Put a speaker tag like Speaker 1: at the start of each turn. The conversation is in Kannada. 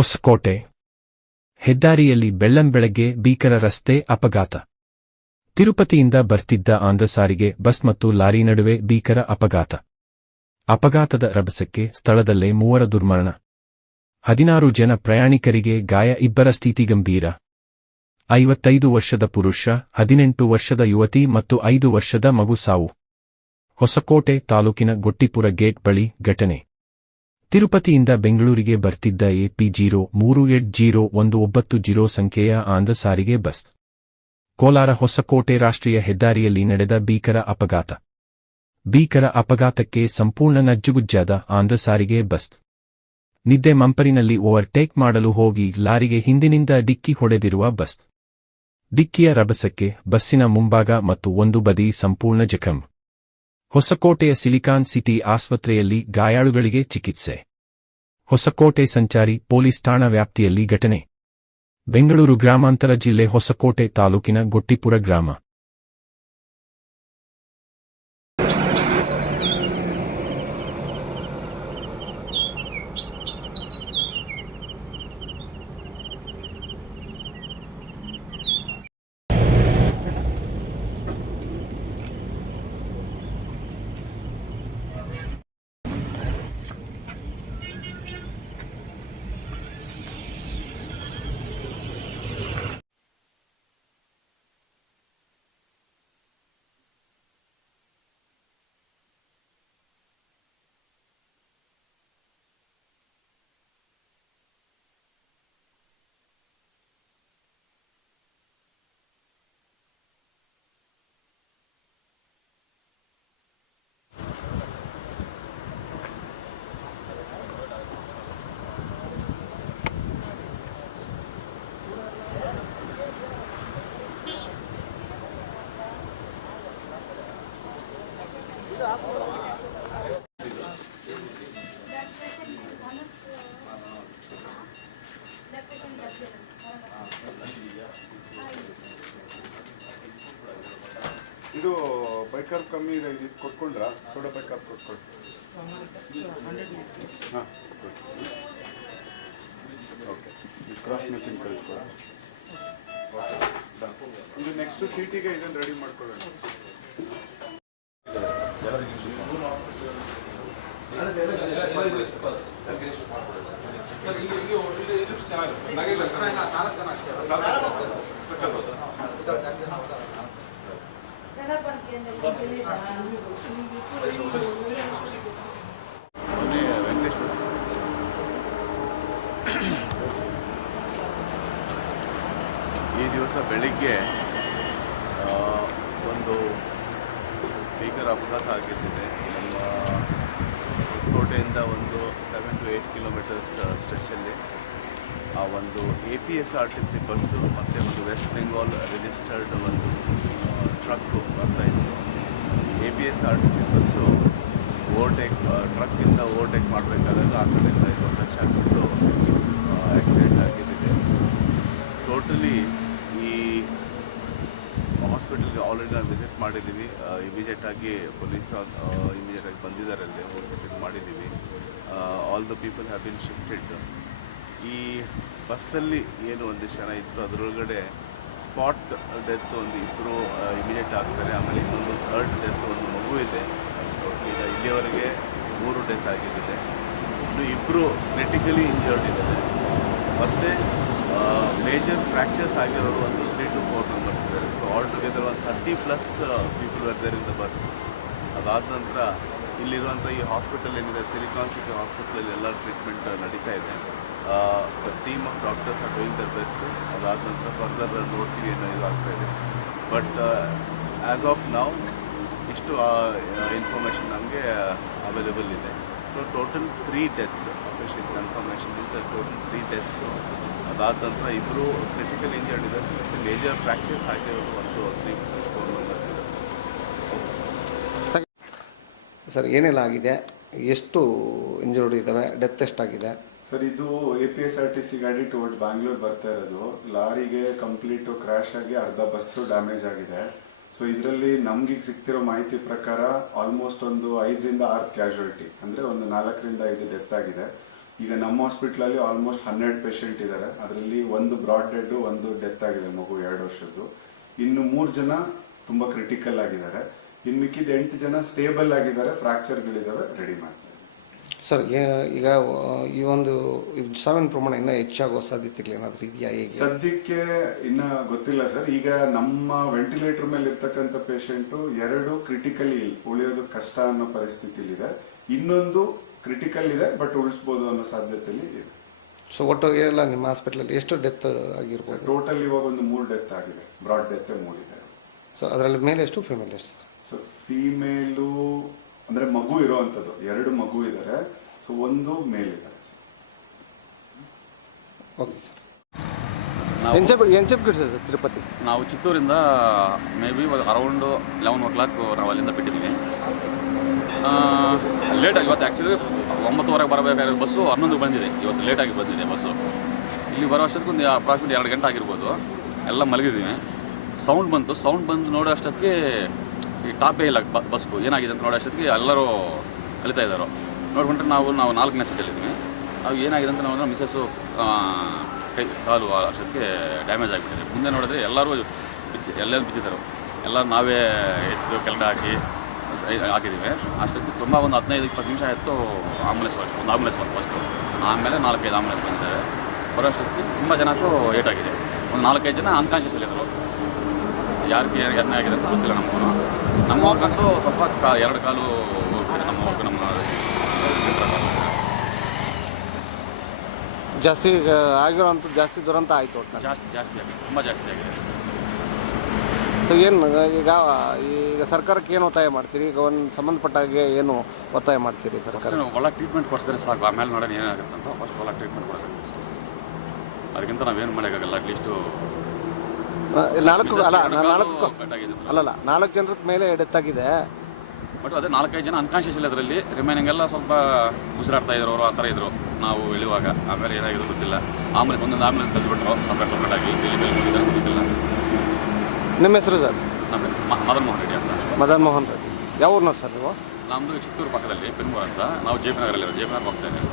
Speaker 1: ಹೊಸಕೋಟೆ. ಹೆದ್ದಾರಿಯಲ್ಲಿ ಬೆಳ್ಳಂಬೆಳಗ್ಗೆ ಭೀಕರ ರಸ್ತೆ ಅಪಘಾತ. ತಿರುಪತಿಯಿಂದ ಬರ್ತಿದ್ದ ಆಂಧ್ರ ಸಾರಿಗೆ, ಬಸ್ ಮತ್ತು ಲಾರಿ ನಡುವೆ ಭೀಕರ ಅಪಘಾತ. ಅಪಘಾತದ ರಭಸಕ್ಕೆ ಸ್ಥಳದಲ್ಲೇ ಮೂವರ ದುರ್ಮರಣ. ಹದಿನಾರು ಜನ ಪ್ರಯಾಣಿಕರಿಗೆ ಗಾಯ, ಇಬ್ಬರ ಸ್ಥಿತಿ ಗಂಭೀರ. ಐವತ್ತೈದು ವರ್ಷದ ಪುರುಷ, ಹದಿನೆಂಟು ವರ್ಷದ ಯುವತಿ ಮತ್ತು ಐದು ವರ್ಷದ ಮಗು ಸಾವು. ಹೊಸಕೋಟೆ ತಾಲೂಕಿನ ಗೊಟ್ಟಿಪುರ ಗೇಟ್ ಬಳಿ ಘಟನೆ. ತಿರುಪತಿಯಿಂದ ಬೆಂಗಳೂರಿಗೆ ಬರ್ತಿದ್ದ ಎಪಿ ಜೀರೋ ಮೂರು ಏಟ್ ಜೀರೋ ಒಂದು ಒಂಬತ್ತು ಜೀರೋ ಸಂಖ್ಯೆಯ ಆಂಧ್ರ ಸಾರಿಗೆ ಬಸ್. ಕೋಲಾರ ಹೊಸಕೋಟೆ ರಾಷ್ಟ್ರೀಯ ಹೆದ್ದಾರಿಯಲ್ಲಿ ನಡೆದ ಭೀಕರ ಅಪಘಾತ. ಭೀಕರ ಅಪಘಾತಕ್ಕೆ ಸಂಪೂರ್ಣ ನಜ್ಜುಗುಜ್ಜಾದ ಆಂಧ್ರ ಸಾರಿಗೆ ಬಸ್. ನಿದ್ದೆ ಮಂಪರಿನಲ್ಲಿ ಓವರ್ಟೇಕ್ ಮಾಡಲು ಹೋಗಿ ಲಾರಿಗೆ ಹಿಂದಿನಿಂದ ಡಿಕ್ಕಿ ಹೊಡೆದಿರುವ ಬಸ್. ಡಿಕ್ಕಿಯ ರಭಸಕ್ಕೆ ಬಸ್ಸಿನ ಮುಂಭಾಗ ಮತ್ತು ಒಂದು ಬದಿ ಸಂಪೂರ್ಣ ಜಖಂ. ಹೊಸಕೋಟೆಯ ಸಿಲಿಕಾನ್ ಸಿಟಿ ಆಸ್ಪತ್ರೆಯಲ್ಲಿ ಗಾಯಾಳುಗಳಿಗೆ ಚಿಕಿತ್ಸೆ. ಹೊಸಕೋಟೆ ಸಂಚಾರಿ ಪೊಲೀಸ್ ಠಾಣಾ ವ್ಯಾಪ್ತಿಯಲ್ಲಿ ಘಟನೆ. ಬೆಂಗಳೂರು ಗ್ರಾಮಾಂತರ ಜಿಲ್ಲೆ ಹೊಸಕೋಟೆ ತಾಲೂಕಿನ ಗೊಟ್ಟಿಪುರ ಗ್ರಾಮ.
Speaker 2: ಇದು ಬೈಕರ್ ಕಮ್ಮಿ ಇದೆ, ಇದು ಕೊಟ್ಕೊಂಡ್ರಾ? ಸೋಡಾ ಬೈಕರ್ ಕೊಟ್ಕೊಂಡು. ಹಾಂ ಓಕೆ ಕ್ರಾಸ್ ಮ್ಯಾಚಿಂಗ್ ಕಳಿಸ್ಕೊಡ ಇದು ನೆಕ್ಸ್ಟ್ ಸೀಟಿಗೆ ಇದನ್ನು ರೆಡಿ ಮಾಡ್ಕೊಳ್ಳೋಣ.
Speaker 3: ಈ ದಿವಸ ಬೆಳಿಗ್ಗೆ ಒಂದು ಭೀಕರ ಅಪಘಾತ ಆಗಿದ್ದಿದೆ. ನಮ್ಮ ಹೊಸಕೋಟೆಯಿಂದ ಒಂದು ಸೆವೆನ್ ಟು ಏಯ್ಟ್ ಕಿಲೋಮೀಟರ್ಸ್ ಸ್ಟ್ರೆಚಲ್ಲಿ ಆ ಒಂದು A P S R T C bus ಮತ್ತು ಒಂದು ವೆಸ್ಟ್ ಬೆಂಗಾಲ್ ರಿಜಿಸ್ಟರ್ಡ್ ಒಂದು ಟ್ರಕ್ಕು ಬರ್ತಾ ಇತ್ತು. A P S R T C bus overtake ಟ್ರಕ್ಕಿಂದ overtake ಮಾಡಬೇಕಾದಾಗ ಆ ಕಡೆಯಿಂದ ಇದು ಟಚ್ ಆಗಿಬಿಟ್ಟು ಆಕ್ಸಿಡೆಂಟ್ ಆಗಿದ್ದಿದೆ. ಟೋಟಲಿ ಈ ಹಾಸ್ಪಿಟಲ್ಗೆ ಆಲ್ರೆಡಿ ನಾವು ವಿಸಿಟ್ ಮಾಡಿದ್ದೀವಿ. ಇಮಿಡಿಯೇಟಾಗಿ ಪೊಲೀಸ್ ಇಮಿಡಿಯೇಟಾಗಿ ಬಂದಿದ್ದಾರೆ ಅಲ್ಲಿ. ಹೋಗಿ ಮಾಡಿದ್ದೀವಿ. All the people have been shifted ಈ ಬಸ್ಸಲ್ಲಿ ಏನು ಒಂದು ಜನ ಇತ್ತು ಅದರೊಳಗಡೆ ಸ್ಪಾಟ್ ಡೆತ್ ಒಂದು ಇಬ್ಬರು ಇಮಿಡಿಯೇಟ್ ಆಗ್ತಾರೆ. ಆಮೇಲೆ ಇನ್ನೊಂದು ಥರ್ಡ್ ಡೆತ್ ಒಂದು ಮಗು ಇದೆ. ಈಗ ಇಲ್ಲಿಯವರೆಗೆ ಮೂರು ಡೆತ್ ಆಗಿದ್ದಿದೆ. ಇನ್ನು ಇಬ್ಬರು ಕ್ರಿಟಿಕಲಿ ಇಂಜರ್ಡ್ ಇದ್ದಾರೆ. ಮತ್ತು ಮೇಜರ್ ಫ್ರ್ಯಾಕ್ಚರ್ಸ್ ಆಗಿರೋರು ಒಂದು ತ್ರೀ ಟು ಫೋರ್ ಮೆಂಬರ್ಸ್ ಇದ್ದಾರೆ. ಸೊ ಆಲ್ ಟುಗೆದರ್ ಒಂದು thirty plus people were there in the bus ಅದಾದ ನಂತರ ಇಲ್ಲಿರುವಂಥ ಈ ಹಾಸ್ಪಿಟಲ್ ಏನಿದೆ ಸಿಲಿಕಾನ್ ಸಿಟಿ ಹಾಸ್ಪಿಟಲಲ್ಲಿ ಎಲ್ಲ ಟ್ರೀಟ್ಮೆಂಟ್ ನಡೀತಾ ಇದೆ. Team of doctors are doing their best ಅದಾದ ನಂತರ ಫರ್ದರ್ ನೋಡ್ತೀವಿ ಏನೋ ಇದು. ಇದೆ ಬಟ್ ಆ್ಯಸ್ ಆಫ್ ನಾವು ಇಷ್ಟು ಇನ್ಫಾರ್ಮೇಷನ್ ನಮಗೆ ಅವೈಲೇಬಲ್ ಇದೆ. So total three deaths official confirmation is total three deaths ಅದಾದ ನಂತರ ಇಬ್ಬರು ಕ್ರಿಟಿಕಲ್ ಇಂಜರ್ಡ್ ಇದ್ದಾರೆ. ಮತ್ತು ಮೇಜರ್ ಫ್ರ್ಯಾಕ್ಚರ್ಸ್ ಆಗಿರೋದು ಒಂದು ತ್ರೀ ಫೋರ್ ಮೆಂಬರ್ಸ್ ಇದೆ
Speaker 4: ಸರ್, ಏನೆಲ್ಲ ಆಗಿದೆ? ಎಷ್ಟು ಇಂಜುರ್ಡ್ ಇದ್ದಾವೆ? ಡೆತ್ ಎಷ್ಟಾಗಿದೆ
Speaker 2: ಸರ್, ಇದು A P S R T C ಗಾಡಿ ಟುವರ್ಡ್ ಬ್ಯಾಂಗ್ಳೂರ್ ಬರ್ತಾ ಇರೋದು. ಲಾರಿಗೆ ಕಂಪ್ಲೀಟ್ ಕ್ರಾಶ್ ಆಗಿ ಅರ್ಧ ಬಸ್ ಡ್ಯಾಮೇಜ್ ಆಗಿದೆ. ಸೊ ಇದರಲ್ಲಿ ನಮ್ಗೆ ಸಿಗ್ತಿರೋ ಮಾಹಿತಿ ಪ್ರಕಾರ ಆಲ್ಮೋಸ್ಟ್ ಒಂದು ಐದರಿಂದ ಆರು ಕ್ಯಾಶುಯಾಲಿಟಿ ಅಂದ್ರೆ ಒಂದು ನಾಲ್ಕರಿಂದ ಐದು ಡೆತ್ ಆಗಿದೆ. ಈಗ ನಮ್ಮ ಹಾಸ್ಪಿಟ್ಲಲ್ಲಿ ಆಲ್ಮೋಸ್ಟ್ ಹನ್ನೆರಡು ಪೇಷಂಟ್ ಇದ್ದಾರೆ ಅದರಲ್ಲಿ ಒಂದು ಬ್ರಾಡ್ ಡೆಡ್ ಒಂದು ಡೆತ್ ಆಗಿದೆ ಮಗು ಎರಡು ವರ್ಷದ್ದು. ಇನ್ನು ಮೂರು ಜನ ತುಂಬಾ ಕ್ರಿಟಿಕಲ್ ಆಗಿದ್ದಾರೆ. ಇನ್ನು ಮಿಕ್ಕಿದ ಎಂಟು ಜನ ಸ್ಟೇಬಲ್ ಆಗಿದ್ದಾರೆ ಫ್ರಾಕ್ಚರ್ಗಳಿದಾವೆ ರೆಡಿ ಮಾಡ್ತಾರೆ.
Speaker 4: ಸರ್ ಈಗ ಈ ಒಂದು ಸಾವಿನ ಪ್ರಮಾಣ ಇನ್ನೂ ಹೆಚ್ಚಾಗುವ ಸಾಧ್ಯತೆಗಳು ಏನಾದರೂ ಇದೆಯಾ ಹೇಗೆ?
Speaker 2: ಸದ್ಯಕ್ಕೆ ಇನ್ನ ಗೊತ್ತಿಲ್ಲ ಸರ್. ಈಗ ನಮ್ಮ ವೆಂಟಿಲೇಟರ್ ಮೇಲೆ ಇರ್ತಕ್ಕಂಥ ಪೇಷಂಟ್ ಎರಡು ಕ್ರಿಟಿಕಲಿ ಉಳಿಯೋದು ಕಷ್ಟ ಅನ್ನೋ ಪರಿಸ್ಥಿತಿಲಿದೆ ಇನ್ನೊಂದು ಕ್ರಿಟಿಕಲ್ ಇದೆ ಬಟ್ ಉಳಿಸ್ಬೋದು ಅನ್ನೋ ಸಾಧ್ಯತೆಯಲ್ಲಿ ಇದೆ.
Speaker 4: ಸೊ ಒಟ್ಟು ಏನಿಲ್ಲ ನಿಮ್ಮ ಹಾಸ್ಪಿಟ್ಲಲ್ಲಿ ಎಷ್ಟು ಡೆತ್ ಆಗಿರ್ಬೋದು?
Speaker 2: ಟೋಟಲ್ ಇವಾಗ ಒಂದು ಮೂರು ಡೆತ್ ಆಗಿದೆ. ಬ್ರಾಡ್ ಡೆತ್ ಮೂರಿದೆ
Speaker 4: ಸೊ ಅದರಲ್ಲಿ ಮೇಲೆ ಎಷ್ಟು ಫಿಮೇಲ್ ಎಷ್ಟು ಸರ್?
Speaker 2: ಸೊ ಫೀಮೇಲು ಅಂದ್ರೆ ಮಗು ಇರೋವಂಥದ್ದು ಎರಡು ಮಗು ಇದ್ದಾರೆ ಸೊ ಒಂದು ಮೇಲ್ ಇದ್ದಾರೆ
Speaker 4: ಓಕೆ ಸರ್ ಎಂಚೆಪ್ ಸರ್ ತಿರುಪತಿ?
Speaker 5: ನಾವು ಚಿತ್ತೂರಿಂದ maybe around eleven o'clock ನಾವು ಅಲ್ಲಿಂದ ಬಿಟ್ಟಿದ್ದೀವಿ. ಲೇಟಾಗಿ ಇವತ್ತು ಆ್ಯಕ್ಚುಲಿ ಒಂಬತ್ತುವರೆಗೆ ಬರಬೇಕಾಗಿರೋ ಬಸ್ಸು ಹನ್ನೊಂದು ಬಂದಿದೆ. ಇವತ್ತು ಲೇಟಾಗಿ ಬಂದಿದೆ ಬಸ್ಸು ಇಲ್ಲಿ ಬರೋ ಅಷ್ಟೊತ್ತಿಗೆ ಒಂದು ಅಪ್ರಾಕ್ಸಿಮೇಟ್ ಎರಡು ಗಂಟೆ ಆಗಿರ್ಬೋದು. ಎಲ್ಲ ಮಲಗಿದ್ದೀವಿ. ಸೌಂಡ್ ಬಂತು. ಸೌಂಡ್ ಬಂದು ನೋಡೋ ಅಷ್ಟೊತ್ತಿಗೆ ಈ ಟಾಪೇ ಇಲ್ಲ ಬಸ್ಗು ಏನಾಗಿದೆ ಅಂತ ನೋಡೋ ಅಷ್ಟೊತ್ತಿಗೆ ಎಲ್ಲರೂ ಕಲಿತಾ ಇದ್ದಾರೆ. ನೋಡ್ಕೊಂಡ್ರೆ ನಾವು ನಾವು ನಾಲ್ಕನೇ ಸೀಟಲ್ಲಿದ್ದೀವಿ ನಾವು ಏನಾಗಿದೆ ಅಂತ ನಾವು ಮಿಸ್ಸಸ್ಸು ಕೈ, ಕಾಲು ಅಷ್ಟೊತ್ತಿಗೆ ಡ್ಯಾಮೇಜ್ ಆಗಿಬಿಟ್ಟಿದೆ. ಮುಂದೆ ನೋಡಿದ್ರೆ ಎಲ್ಲರೂ ಬಿದ್ದು ಎಲ್ಲರೂ ಬಿದ್ದಿದ್ದರು ಎಲ್ಲ ನಾವೇ ಎತ್ತು ಕೆಳಗಡೆ ಹಾಕಿ ಹಾಕಿದ್ದೀವಿ. ಅಷ್ಟೊತ್ತಿಗೆ ತುಂಬ ಒಂದು ಹದಿನೈದು, ಇಪ್ಪತ್ತು ನಿಮಿಷ ಆಯಿತು ಆಂಬುಲೆನ್ಸ್ ಒಂದು ಆಂಬುಲೆನ್ಸ್ ಬಂತು ಫಸ್ಟು. ಆಮೇಲೆ ನಾಲ್ಕೈದು ಆಂಬುಲೆನ್ಸ್ ಬಂದಿದ್ದಾರೆ. ಬರೋ ಅಷ್ಟೊತ್ತಿಗೆ ತುಂಬ ಜನಕ್ಕೂ ಏಟಾಗಿದೆ. ಒಂದು ನಾಲ್ಕೈದು ಜನ ಅನ್ಕಾನ್ಷಿಯಸ್ಸಲ್ಲಿದ್ದರು ಯಾರಿಗೆ ಯಾರನ್ನೇ ಆಗಿದೆ ಅಂತ ಗೊತ್ತಿಲ್ಲ ನಮಗೂ ನಮ್ಮ ಅವ್ರಿಗಂತೂ ಸ್ವಲ್ಪ ಕಾ ಎರಡು ಕಾಲು ನಮ್ಮ ನಮ್ಮ
Speaker 4: ಜಾಸ್ತಿ ಆಗಿರೋಂಥ ಜಾಸ್ತಿ ದುರಂತ ಆಯಿತು
Speaker 5: ಜಾಸ್ತಿ ಜಾಸ್ತಿ ಆಗಿದೆ. ತುಂಬ ಜಾಸ್ತಿ ಆಗಿದೆ.
Speaker 4: ಸೊ ಏನು ಈಗ ಈಗ ಸರ್ಕಾರಕ್ಕೆ ಏನು ಒತ್ತಾಯ ಮಾಡ್ತೀರಿ? ಈಗ ಒಂದು ಸಂಬಂಧಪಟ್ಟಾಗೆ ಏನು ಒತ್ತಾಯ ಮಾಡ್ತೀರಿ ಸರ್ಕಾರ?
Speaker 5: ಒಳ್ಳೆ ಟ್ರೀಟ್ಮೆಂಟ್ ಕೊಡಿಸಿದ್ರೆ ಸಾಕು. ಆಮೇಲೆ ನೋಡೋಣ ಏನಾಗುತ್ತೆ ಅಂತ ಫಸ್ಟ್ ಒಳ್ಳೆ ಟ್ರೀಟ್ಮೆಂಟ್ ಕೊಡಿಸ್ಬೇಕು ಅದಕ್ಕಿಂತ ನಾವೇನು ಮಾಡೋಕ್ಕಾಗಲ್ಲ ಅಟ್ಲೀಸ್ಟು
Speaker 4: ನಾಲ್ಕು ಅಲ್ಲ ನಾಲ್ಕು ಅಲ್ಲಲ್ಲ ನಾಲ್ಕು ಜನರ ಮೇಲೆ ಡೆತ್ ಆಗಿದೆ
Speaker 5: ಬಟ್ ಅದೇ ನಾಲ್ಕೈದು ಜನ ಅನ್ಕಾನ್ಶಿಯಸ್ ಇಲ್ಲ ಅದರಲ್ಲಿ. ರಿಮೈನಿಂಗ್ ಎಲ್ಲ ಸ್ವಲ್ಪ ಉಸಿರಾಡ್ತಾ ಇದ್ರು ಅವರು ಆ ಥರ ಇದ್ರು. ನಾವು ಇಳಿಯುವಾಗ. ಆಮೇಲೆ ಏನಾಗಿದೆ ಗೊತ್ತಿಲ್ಲ. ಆಮೇಲೆ ಒಂದೊಂದು ಆಂಬುಲೆನ್ಸ್ ಕಳಿಸ್ಬಿಟ್ರು. ಸಪ್ರೇಟ್ ಸಪ್ರೇಟ್ ಆಗಿ ಗೊತ್ತಿಲ್ಲ.
Speaker 4: ನಿಮ್ಮ ಹೆಸರು ಸರ್?
Speaker 5: ನಮ್ಮ ಮದನ್ ಮೋಹನ್ ರೆಡ್ಡಿ ಅಂತ.
Speaker 4: ಮದನ್ ಮೋಹನ್ ರೆಡ್ಡಿ. ಯಾವ ಊರ್ನವ್ರು ಸರ್ ನೀವು?
Speaker 5: ನಮ್ಮದು ಚಿತ್ತೂರು ಪಕ್ಕದಲ್ಲಿ ಪೆನ್ಮೂರ್ ಅಂತ. ನಾವು ಜೆ ಪಿ ನಗರಲ್ಲಿ ಜೆ ಪಿ ನಗರ ಹೋಗ್ತಾ ಇದ್ದೀವಿ.